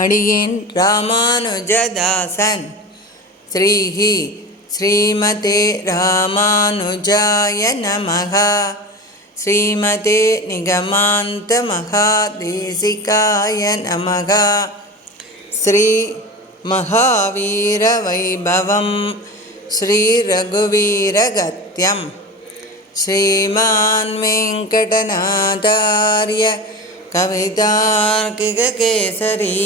அடியேன் ராமானுஜதாசன். ஸ்ரீஹி ஸ்ரீமதே ராமானுஜாய நமஹ. ஸ்ரீமதே நிகமாந்த மகாதேசிகாய நமஹ. ஸ்ரீ மகாவீர வைபவம் ஸ்ரீ ரகுவீரகத்யம் ஸ்ரீமான் வெங்கடநாதார்ய கவிதார்க்கிககேசரி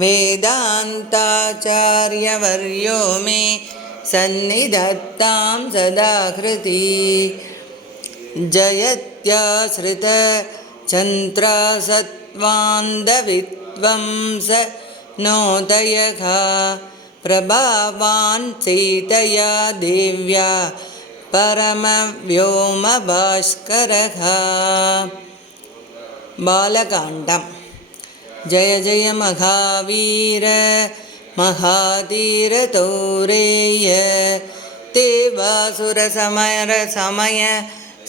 வேதாந்தாச்சார்யவர்யோ மே சந்நிதத்தாம் சதா கிருதி. ஜயத்யாஸ்ரித சந்திராசத்வாந்தவித்வம்ச நோதயக பிரபாவான் சீதயா தேவ்யா பரமவ்யோமபாஸ்கரக. பாலகாண்டம். ஜய ஜய மகாவீர மகாதீர தௌரேய தேவாசுர சமர சமய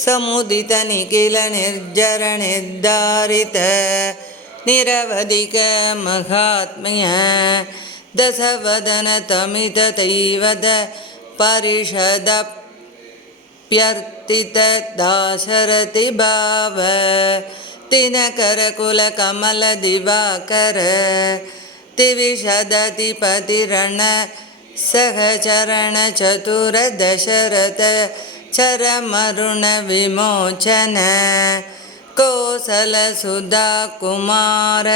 சமுதித நிகில நிர்ஜர நிர்தாரித நிரவதிக மகாத்மய தசவதன தமித தைவத பரிஷத ப்யர்த்தித தாசரதி பாவ தினகர குல கமல திவாகர திவிஷததிபதிரண சகச்சரண சதுர தசரத சரமருண விமோச்சன கோசல சுதா குமார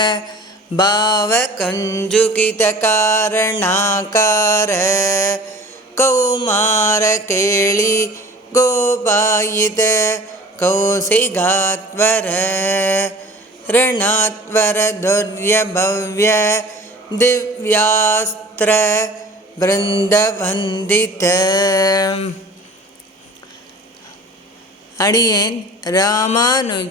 பாவ கஞ்சுகித காரணாகார கௌமார கேளி கோபாயித கௌசிகாத்வர ரணாத்வர துர்ய பவ்ய திவ்யாஸ்திர பிருந்தவந்தித. அடியேன் ராமானுஜதாசன்.